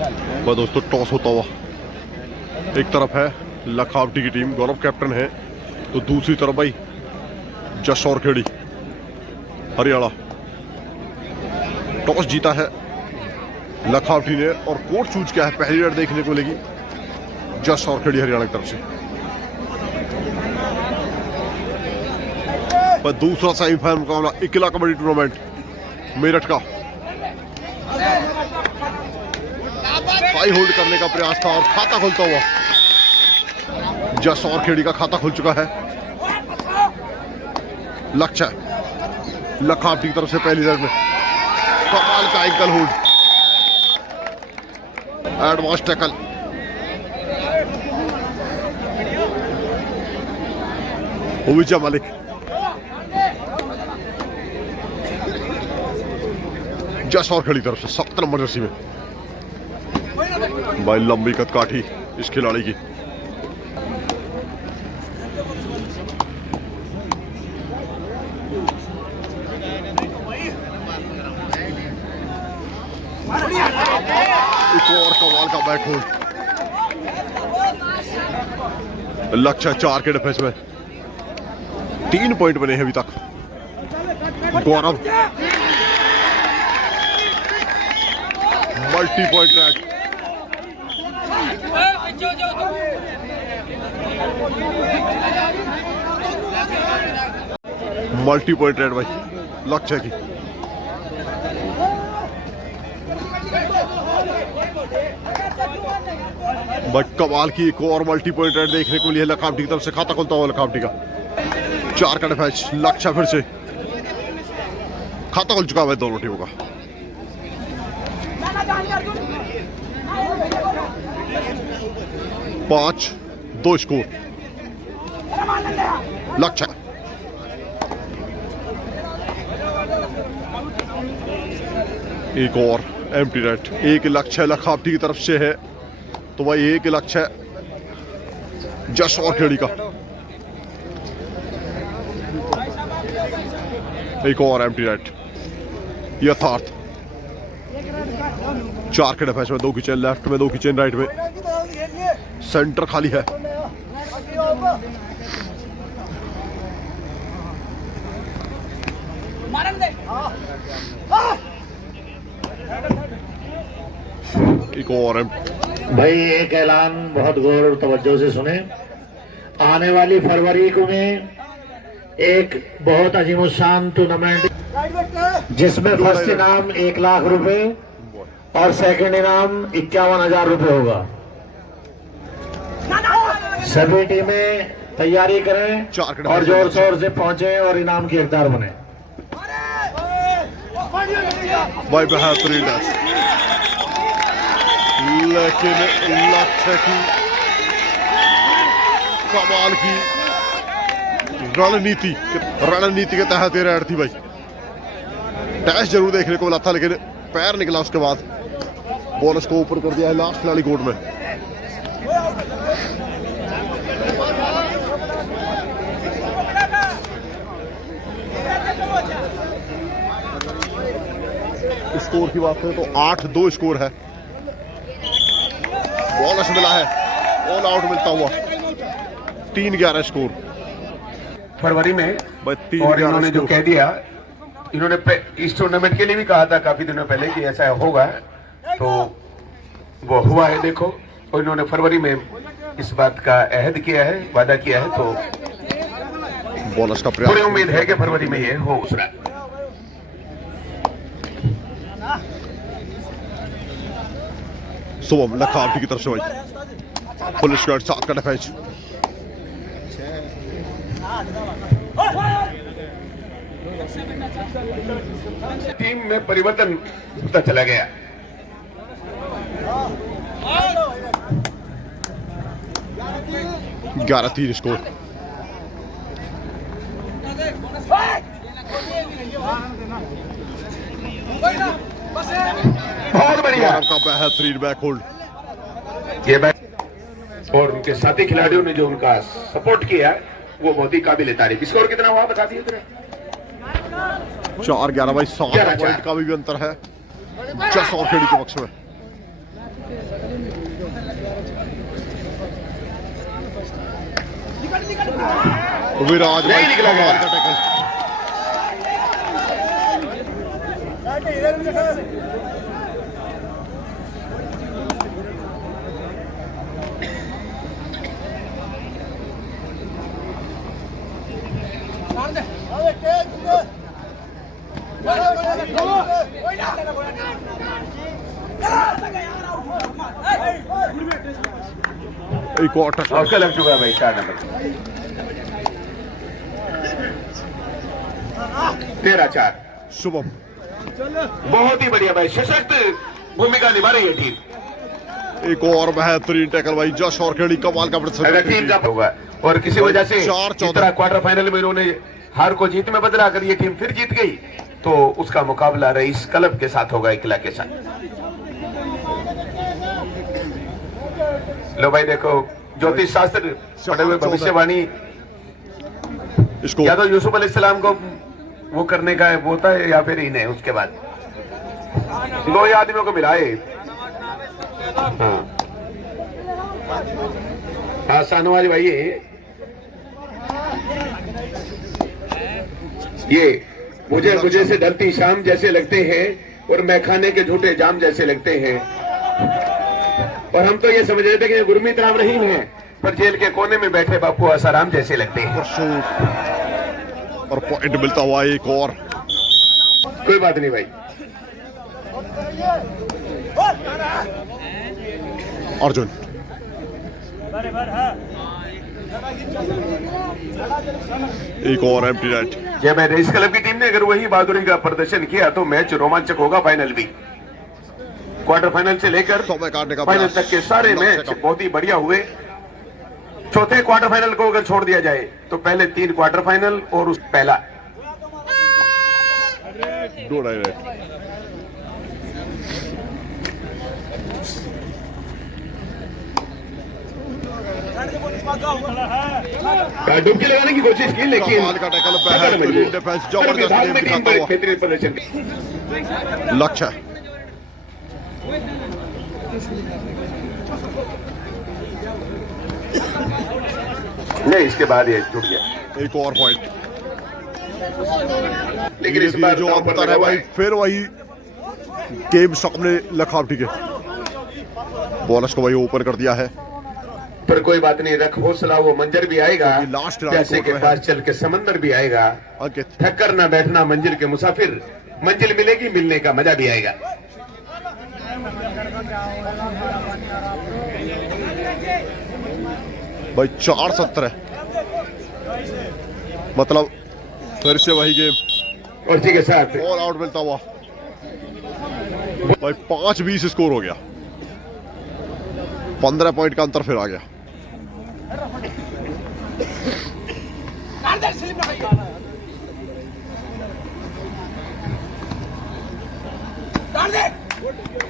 वह दोस्तों टॉस होता हुआ एक तरफ है लखावटी की टीम, गौरव कैप्टन है, तो दूसरी तरफ भाई जश और खेड़ी हरियाणा। टॉस जीता है लखावटी ने और कोर्ट चूज किया है पहली रेड देखने को मिलेगी जश और खेड़ी हरियाणा की तरफ से। पर दूसरा सेमीफाइनल मुकाबला इकला कबड्डी टूर्नामेंट मेरठ का, हाई होल्ड करने का प्रयास था और खाता खुलता हुआ जस और खेड़ी का खाता खुल चुका है। लक्ष्य लखावटी की तरफ से पहली रेड में कमाल का एंकल होल्ड, एडवांस टैकल, विजय मलिक जस और खेड़ी तरफ से 7 नंबर जर्सी में भाई लंबी कदकाठी इस खिलाड़ी की। एक और कमाल का बैक होल्ड, लक्ष्य 4 के डिफेंस में 3 पॉइंट बने हैं अभी तक। Gaurav multi point raid, multi point raid भाई लक्ष्य की। भाई कमाल की एक और मल्टी पॉइंट रेड देखने को लिए लखावटी की तरफ से, खाता खुलता हुआ लखावटी का 4 का डिफेंस, लक्ष्य फिर से खाता खुल चुका है दोनों टीमों का। 5-2 स्कोर। लक्ष्य एक और एम्प्टी रेड, एक लक्ष्य लखावटी की तरफ से है तो भाई एक लक्ष्य जश और खेड़ी का। एक और एम्प्टी रेड यथार्थ, 4 के डिफेंस में 2 की चेन लेफ्ट में, 2 की चेन राइट में, सेंटर खाली है। एक और भाई एक ऐलान बहुत गौर और तवज्जो से सुने। आने वाली फरवरी को में एक बहुत अजीमुशान टूर्नामेंट जिसमें फर्स्ट इनाम 1 लाख रुपए और सेकंड इनाम 51,000 रुपए होगा। सभी टीमें तैयारी करें और जोर शोर से पहुंचे और इनाम की हकदार बने। भाई बेहतरीन है लेकिन लक्ष्य की कमाल की रणनीति के तहत ये रेड थी भाई। डैश जरूर देखने को मिला था लेकिन पैर निकला, उसके बाद बॉल को ऊपर कर दिया है लास्ट खिलाड़ी कोर्ट में। स्कोर की बात करें तो 8-2 स्कोर है। बोनस मिला है, ऑल आउट मिलता हुआ 3-11 स्कोर फरवरी में। और इन्होंने जो कह दिया, इन्होंने इस टूर्नामेंट के लिए भी कहा था काफी दिनों पहले कि ऐसा होगा, तो वो हुआ है देखो। और इन्होंने फरवरी में इस बात का अहद किया है, वादा किया है, तो बोनस का प्रयास पूरी उम्मीद है कि फरवरी में ये हो। शुभम लखावटी की तरफ से भाई फुल स्क्वाड, 7 का डिफेंस, टीम में परिवर्तन होता चला गया। 11-3 स्कोर। बहुत बढ़िया का बेहतरीन बैक होल्ड, ये बैक और उनके साथी खिलाड़ियों ने जो उनका सपोर्ट किया वो बहुत ही काबिल तारीफ। स्कोर कितना हुआ बता दिए? 4-11 भाई, 7 पॉइंट का भी अंतर है जस और खेड़ी के पक्ष में। विराज नहीं निकला गया। का टैकल। एक और टैकल। उसका लग चुका है भाई 4 नंबर 13-4। शुभम बहुत ही बढ़िया भाई, सशक्त भूमिका निभा रही है टीम। एक और बेहतरीन टैकल भाई, जश और खेड़ी कमाल का अगर टीम का होगा और किसी वजह से 4-14 क्वार्टर फाइनल में इन्होंने हार को जीत में बदला कर ये टीम फिर जीत गई, तो उसका मुकाबला रईस क्लब के साथ होगा, इकला के साथ। लो भाई देखो, ज्योतिष शास्त्र पढ़े हुए भविष्यवाणी इसको या तो यूसुफ अलैहिस्सलाम को वो करने का वो होता है या फिर इन्हें उसके बाद 2 ही आदमियों को मिलाए। हाँ शाहनवाज भाई, ये मुझे से ढलती शाम जैसे लगते हैं और मैखाने के झूठे जाम जैसे लगते हैं। और हम तो ये समझ रहे थे कि गुरमीत राम रहीम है, पर जेल के कोने में बैठे बापू आसाराम जैसे लगते हैं। और पॉइंट मिलता हुआ एक और। कोई बात नहीं भाई। अर्जुन एक और एम्प्टी नेट। जब मैं रेस क्लब की टीम ने अगर वही बहादुरी का प्रदर्शन किया तो मैच रोमांचक होगा। फाइनल भी, क्वार्टर फाइनल से लेकर समय काटने का फाइनल प्रयास। तक के सारे मैच बहुत ही बढ़िया हुए। चौथे क्वार्टर फाइनल को अगर छोड़ दिया जाए तो पहले 3 क्वार्टर फाइनल और उस पहला दो डायरेक्ट। डुबकी लगाने की कोशिश की लेकिन कमाल का टैकल, बेहतरीन डिफेंस, जबरदस्त गेम दिखाता हुआ बेहतरीन प्रदर्शन। लक्ष्य। नहीं, इसके बाद ये टूट गया। एक और पॉइंट। लेकिन इस बार जो दांव पर अंतर लगा है हुआ भाई, है। फिर वही गेम सामने लखावटी के बॉलर्स को वही ओपन कर दिया है। पर कोई बात नहीं, रख हौसला, वो मंजर भी आएगा क्योंकि लास्ट राउंड जैसे के में पास चल के समंदर भी आएगा। अंकित थक कर ना बैठना मंजिल के मुसाफिर, मंजिल मिलेगी, मिलने का मजा भी आएगा। भाई 4-17 है, मतलब फिर से वही गेम, और इसी के साथ ऑल आउट मिलता हुआ भाई 5-20 स्कोर हो गया। 15 पॉइंट का अंतर फिर आ गया।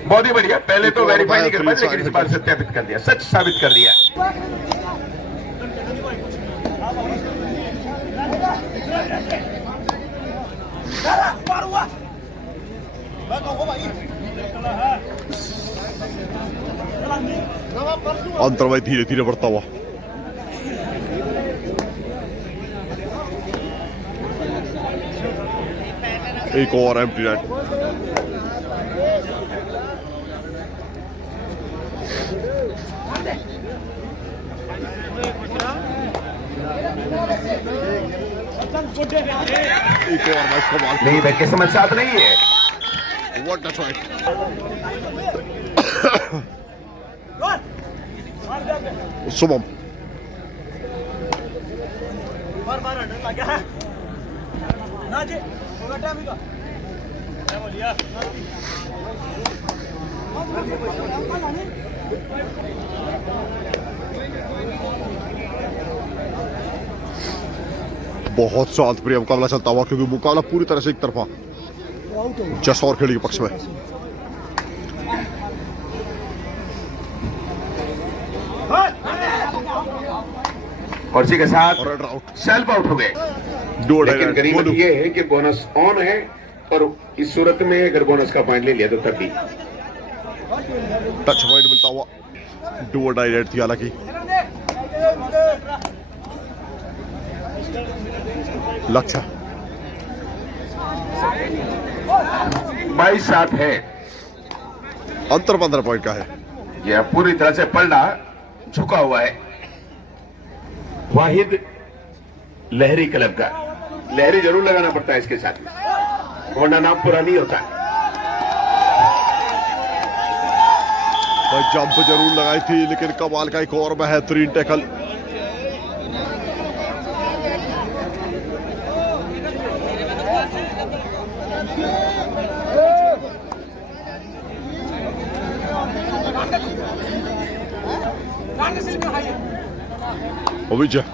बहुत ही बढ़िया। पहले तो वेरीफाई नहीं कर पाए लेकिन इस बार सत्यापित कर दिया, सच साबित कर दिया। अंतर भाई धीरे धीरे बढ़ता हुआ। एक और एम्प्टी नेट। एक और मैच कमाल। नहीं भाई, किस्मत साथ नहीं है। What that's right. शुभम बहुत शांत प्रिय मुकाबला चलता हुआ, क्योंकि मुकाबला पूरी तरह से एक तरफा जसौर खेड़ी के पक्ष में। और इसी के साथ रेड आउट, सेल्फ आउट हो गए। दो लेकिन गनीमत ये है कि बोनस ऑन है, और इस सूरत में अगर बोनस का पॉइंट ले लिया तो तब भी टच पॉइंट मिलता हुआ, डू और डाई रेड थी हालांकि। लक्ष्य 22 साथ है, अंतर 15 पॉइंट का है। यह पूरी तरह से पलड़ा झुका हुआ है। वाहिद लहरी क्लब का, लहरी जरूर लगाना पड़ता है इसके साथ में, वरना नाम पूरा नहीं होता। जंप जरूर लगाई थी, लेकिन कमाल का एक और बेहतरीन टैकल। विजय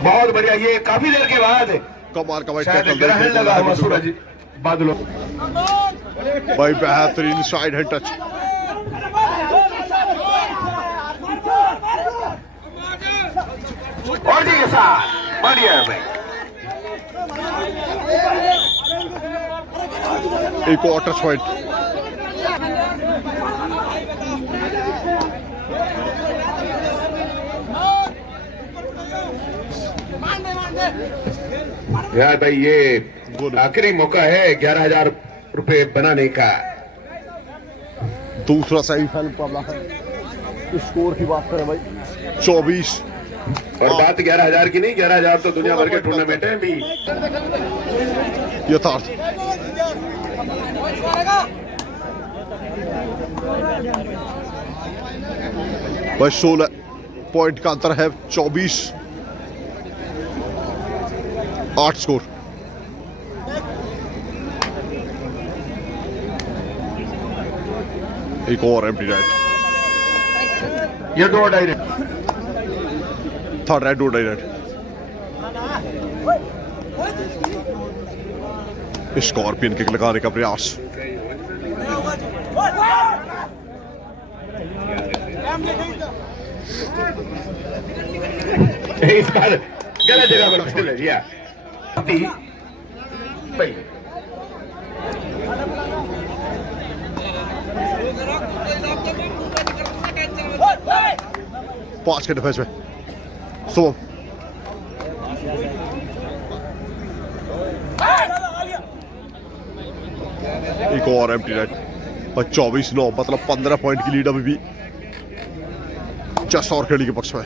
बहुत बढ़िया, ये काफी देर के बाद कमाल का भाई शायद टैकल ग्रहण लगा हुआ सूरज बादलों। भाई बेहतरीन साइड हैंड टच। और जी के साथ बढ़िया है भाई। एक और टच पॉइंट। यार भाई ये आखिरी मौका है 11,000 रुपए बनाने का। दूसरा सेमीफाइनल मुकाबला है। स्कोर की बात करें भाई 24 और बात 11,000 की नहीं, 11,000 तो दुनिया भर के टूर्नामेंट है भी। यथार्थ भाई 16 पॉइंट का अंतर है। 24-8 स्कोर। एक और एम्प्टी राइट, ये 2 direct, third right, 2 direct. Scorpion kick लगाने का प्रयास। इस बार गलत जगह पर खेल दिया भाई। पांच के डिफेंस में शुभम। एक और एम्प्टी राइट और 24-9 मतलब 15 पॉइंट की लीड अभी भी जस्ट और खेली के पक्ष में।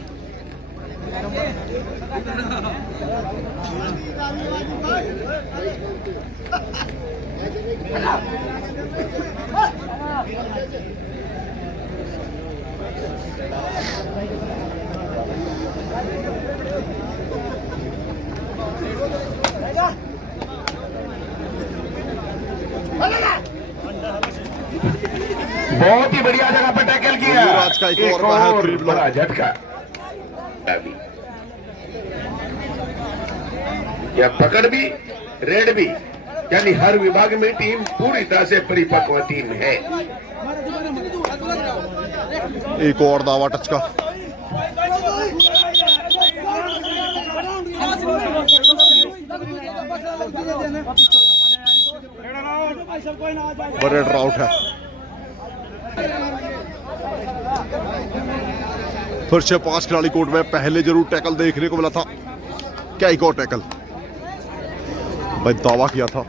बहुत ही बढ़िया जगह पर टैकल किया। युवराज का एक और बेहतरीन ब्लॉक। बड़ा झटका। यह पकड़ भी रेड भी, यानी हर विभाग में टीम पूरी तरह से परिपक्व टीम है। एक और दावा टच का। रेड आउट है। फिर से 5 खिलाड़ी कोर्ट में। पहले जरूर टैकल देखने को मिला था, क्या एक और टैकल भाई दावा किया था।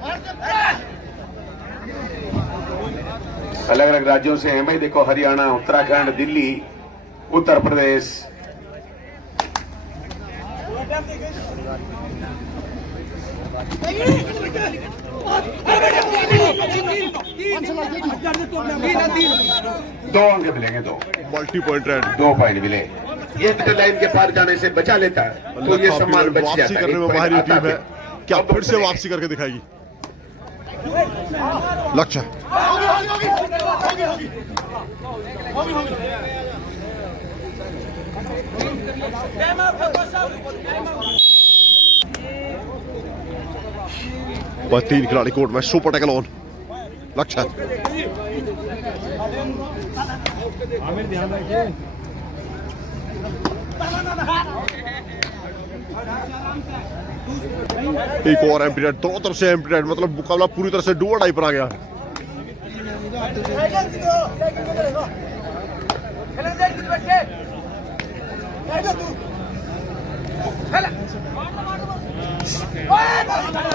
अलग अलग राज्यों से हैं भाई, देखो हरियाणा, उत्तराखंड, दिल्ली, उत्तर प्रदेश। दो अंक मिलेंगे, 2 मल्टी पॉइंट रेड। 2 पॉइंट मिले। ये लाइन के पार जाने से बचा लेता है तो ये सम्मान बच वापसी जाता है। करने में माहिर टीम है, क्या फिर से वापसी करके दिखाएगी लक्ष्य। बस 3 खिलाड़ी कोर्ट में। सुपर टैकल ऑन लक्ष्य। एक और एम्प्टी राइट, दोनों तरफ से एम्प्टी राइट, मतलब मुकाबला पूरी तरह से डू और डाई पर आ गया।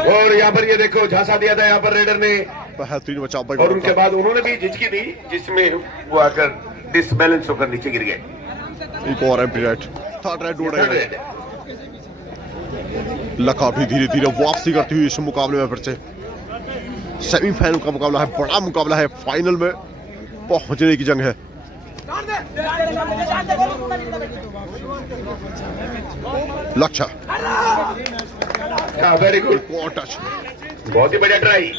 और यहाँ पर ये देखो झांसा दिया था यहाँ पर रेडर ने, बेहतरीन बचाव भाई। और उनके बाद उन्होंने भी झिझकी दी जिसमें वो आकर डिसबैलेंस होकर नीचे गिर गए। एक और एम्प्टी राइट, थर्ड राइट डोड़ रहे। लकाभी धीरे धीरे वापसी करती हुई इस मुकाबले में फिर से। सेमीफाइनल का मुकाबला है, बड़ा मुकाबला है, फाइनल में पहुंचने की जंग है। लक्ष्य वेरी गुड, टच, बहुत ही बढ़िया ट्राई।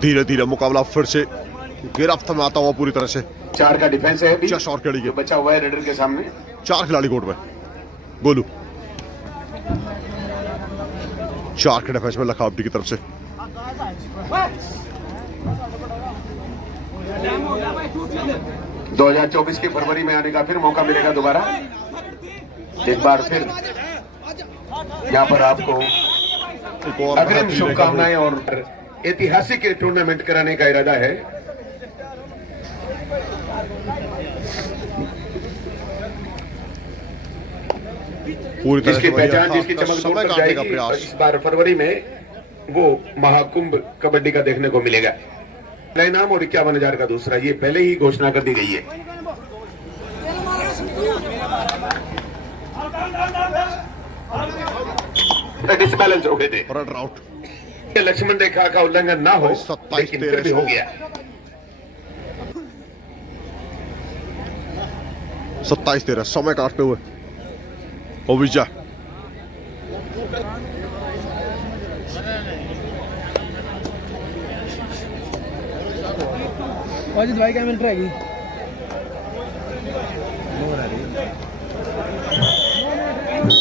धीरे धीरे मुकाबला फिर से गिरफ्त में आता हुआ पूरी तरह से। 4 का डिफेंस है अभी, 6 और जो बचा हुआ है रेडर के सामने। 4 खिलाड़ी कोर्ट में। गोलू 4 के डिफेंस में लखावटी की तरफ से। दो 2024 की फरवरी में आने का फिर मौका मिलेगा दोबारा। एक बार फिर यहाँ पर आपको एक और अग्रिम शुभकामनाएं और ऐतिहासिक टूर्नामेंट कराने का इरादा है। पूरी तरह जिसकी से पहचान, जिसकी चमक दूर तक जाएगी, और इस बार फरवरी में वो महाकुंभ कबड्डी का देखने को मिलेगा। इनाम और 51,000 का दूसरा, ये पहले ही घोषणा कर दी गई है। डिसबैलेंस हो गए थे, रन आउट। लक्ष्मण रेखा का उल्लंघन ना हो, 27 लेकिन फिर भी हो गया। 27-13 समय काटते हुए ओविजा। वाजिद भाई क्या मिल रहेगी?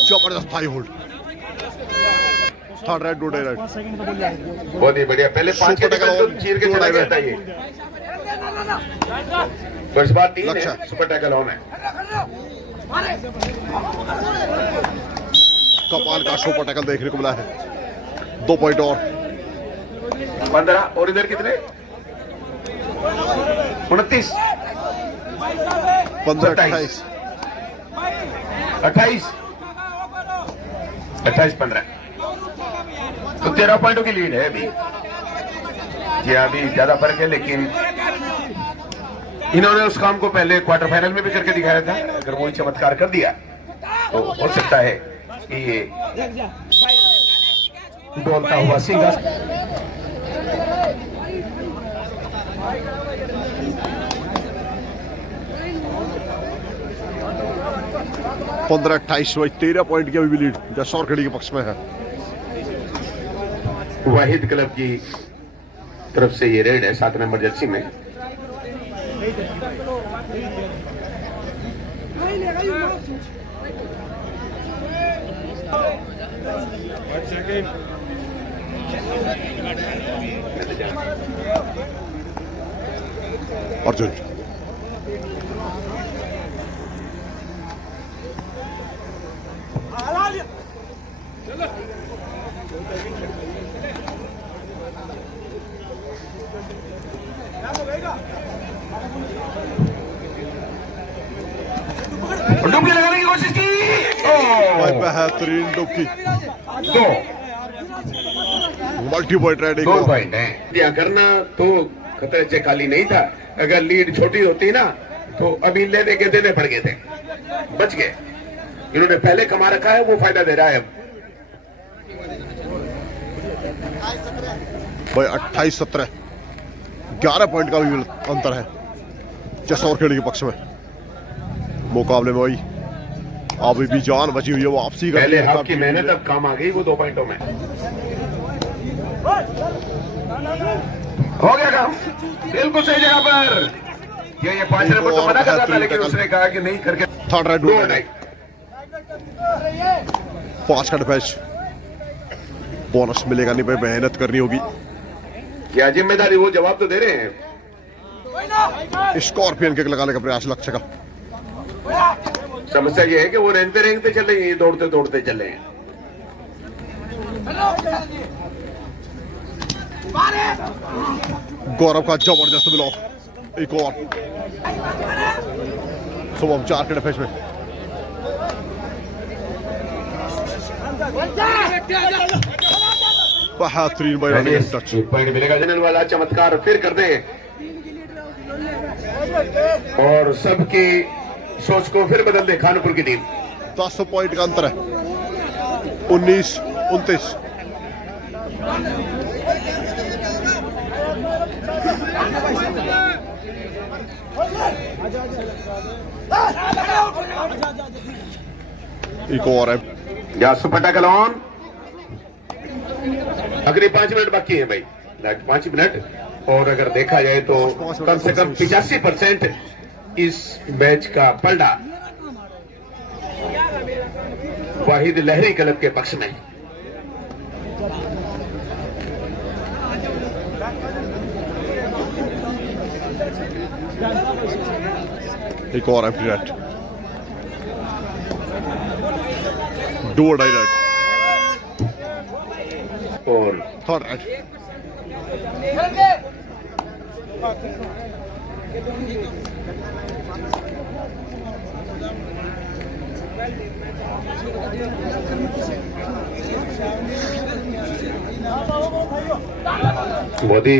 जबरदस्त थाई होल्ड, थर्ड राइट, डोडे राइट। बहुत ही बढ़िया, पहले 5 के टैकल तो चीर के चला गया था ये। फर्स्ट बार 3 है, सुपर टैकल ऑन है। कमाल का सुपर टैकल देखने को मिला है। 2 पॉइंट और 15, और इधर कितने? 29, 15, 28, 28, 15। तो 13 पॉइंटों की लीड है अभी। ये अभी ज्यादा फर्क है, लेकिन इन्होंने उस काम को पहले क्वार्टर फाइनल में भी करके दिखाया था। अगर वही चमत्कार कर दिया तो हो सकता है कि ये डोलता हुआ सिंगल। पंद्रह 28 वही 13 पॉइंट की अभी भी लीड जसौर खेड़ी के पक्ष में है। वाहिद क्लब की तरफ से ये रेड है 7 नंबर जर्सी में। अर्जुन डुबकी लगाने की कोशिश की, बेहतरीन डुबकी। 2 मल्टी पॉइंट रेड। 2 पॉइंट है। क्या करना तो खतरे से खाली नहीं था। अगर लीड छोटी होती ना तो अभी लेने के देने पड़ गए थे, बच गए। इन्होंने पहले कमा रखा है, वो फायदा दे रहा है। भाई 28-17 11 पॉइंट का भी अंतर है जसौर खेड़ी के पक्ष में। मुकाबले में वही अभी भी जान बची हुई है, वो वापसी कर पहले हाफ की मेहनत अब काम आ गई, वो 2 पॉइंटों में हो गया काम। बिल्कुल सही जगह पर। ये 5 नंबर तो मना कर रहा था, लेकिन उसने कहा कि नहीं करके। थर्ड राइट, 5 का डिफेंस। बोनस मिलेगा नहीं भाई, मेहनत करनी होगी। क्या जिम्मेदारी, वो जवाब तो दे रहे हैं। स्कॉर्पियन किक लगाने का प्रयास लक्ष्य का। समस्या ये है कि वो रेंगते रेंगते चले, ये दौड़ते दौड़ते चले। गौरव का जबरदस्त ब्लॉक, एक और शुभम 4 के डिफेंस में। बेहतरीन भाई टच, पॉइंट मिलेगा जनरल वाला चमत्कार फिर कर दे और सबकी सोच को फिर बदल दे खानपुर की टीम। 10 पॉइंट का अंतर है, 19-29। एक और है या सुपटा कलॉन। अगले 5 मिनट बाकी है भाई, 5 मिनट। और अगर देखा जाए तो कम से कम 85% इस मैच का पलड़ा वाहिद लहरी क्लब के पक्ष में। एक और एम्प्टी नेट, डू और डाई नेट और थर्ड नेट। मोदी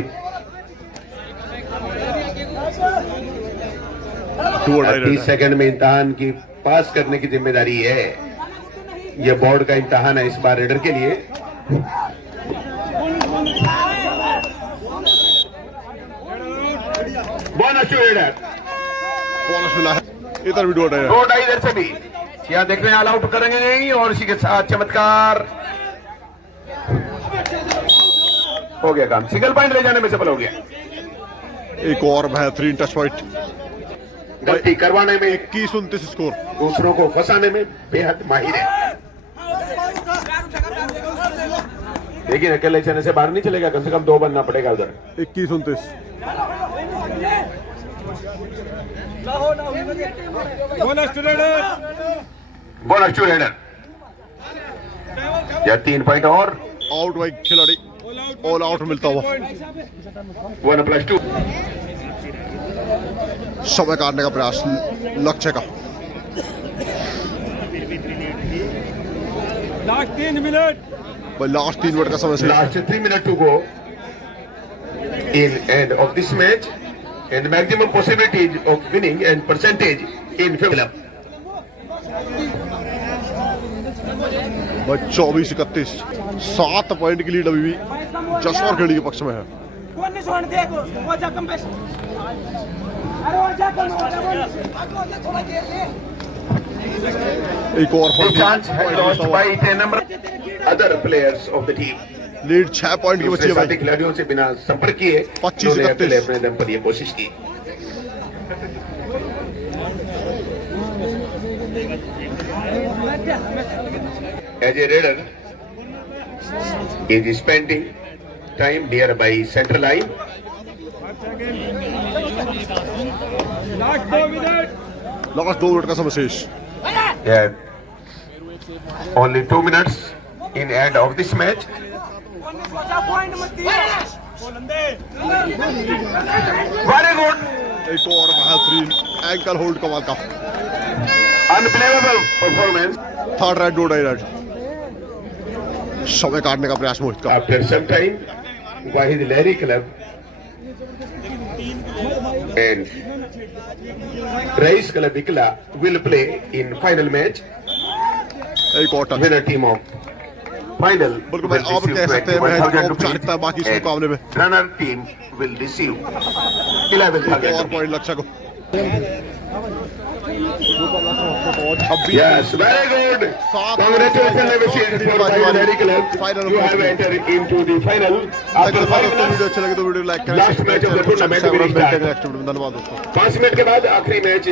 30 सेकंड में इम्तिहान की पास करने की जिम्मेदारी है। यह बोर्ड का इम्तिहान है इस बार रेडर के लिए। बोनस टू रेडर, बोनस मिला है, इधर भी 2 डाई। दो डाई इधर से भी क्या देख रहे हैं, ऑल आउट करेंगे नहीं और इसी के साथ चमत्कार हो गया काम, सिंगल पॉइंट ले जाने में सफल हो गया। एक और बेहतरीन टच पॉइंट, गलती करवाने में 21-29 स्कोर। दूसरों को फंसाने में बेहद माहिर है। लेकिन अकेले चलने से बाहर नहीं चलेगा, कम से कम 2 बनना पड़ेगा उधर। 21-29। बोनस टू रेडर या 3 पॉइंट और आउट भाई खिलाड़ी, ऑल आउट मिलता हुआ। 1+2 समय काटने का प्रयास लक्ष्य का। लास्ट 3 मिनट भाई लास्ट 3 मिनट का समय से last 3 minute to go in end of this match and maximum possibilities of winning and percentage in favour. भाई 24-31, 7 पॉइंट की लीड अभी भी जसवार खेड़ी के पक्ष में है। एक और other players of the team. Lead 6 point की बची है भाई। खिलाड़ियों से बिना संपर्क किए 25-31 अपने दम पर ये कोशिश की। As a raider is spending time nearby center line. Last 2 minute last 2 minute का समय शेष। Yeah. Only 2 minutes in end of this match. Very good. एक और बेहतरीन एंकल होल्ड कमाल का। Unbelievable performance. Third right, 2 die right. समय काटने का प्रयास मोहित का। After some time, Wahid Lahiri Club and Rais Club Ikla will play in final match. एक और touch. Winner team of final बिल्कुल भाई, आप कह सकते हैं मैच को औपचारिकता बाकी इस मुकाबले में। runner team will receive 11,000 और पॉइंट लक्ष्य को। Yes, very good. Congratulations, Abhishek, for Wahid Lahiri Club. You have entered into the final after 5 video minutes. अच्छा लगे तो वीडियो लाइक करें। Last match of the tournament will start. धन्यवाद दोस्तों। 5 minute के बाद आखिरी मैच